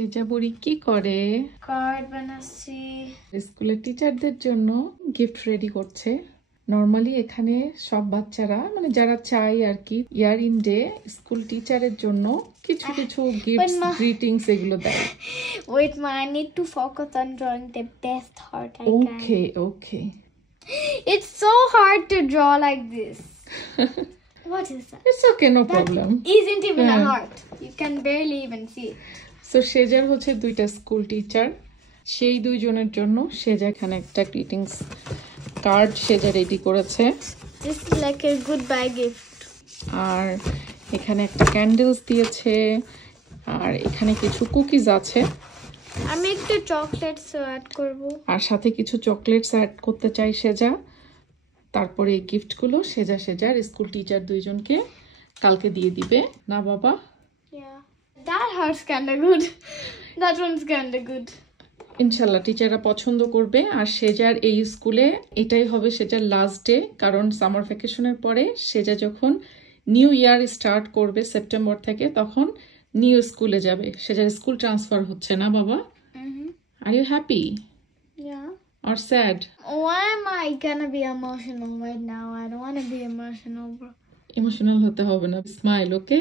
সেজা বুড়ি কি করে? কার্ড বানাচ্ছি। স্কুলের টিচারদের জন্য গিফট রেডি করছে। নরমালি এখানে সব বাচ্চারা মানে যারা চায় আর কি ইয়ার ইন ডে স্কুল টিচারের জন্য কিছু কিছু গিফটস গ্রিটিংস এগুলো দেয়। Wait, ma, I need to focus on drawing the best heart I can. Okay. It's so hard to draw like this. What is that? It's okay, no problem. That isn't even a heart. You can barely even see it. So সেজার হচ্ছে দুইটা school teacher, সেই দুইজনের জন্য সেজা এখানে একটা greetings card সেজা ready করেছে। This is like a goodbye gift. আর এখানে একটা ক্যান্ডেলস দিয়েছে, আর এখানে কিছু কুকিজ আছে। আমি একটু চকলেটস অ্যাড করব। আর সাথে কিছু চকলেটস অ্যাড করতে চাই সেজা। তারপরে এই গিফটগুলো সেজার স্কুল টিচার দুইজনকে কালকে দিয়ে দিবে না বাবা? Yeah. That heart's kind of good. That one's kind of good. ইনশাল্লাহ টিচাররা পছন্দ করবে। আর সেজার এই স্কুলে এটাই হবে সেজার লাস্ট ডে, কারণ সামার ভ্যাকেশনের পরে সেজা যখন নিউ ইয়ার স্টার্ট করবে সেপ্টেম্বর থেকে, তখন নিউ স্কুলে যাবে। সেজার স্কুল ট্রান্সফার হচ্ছে না বাবা? Are you happy? Yeah. Or sad? Why am I gonna be emotional right now? I don't want to be emotional, bro. Emotional হতে হবে না, স্মাইল, ওকে?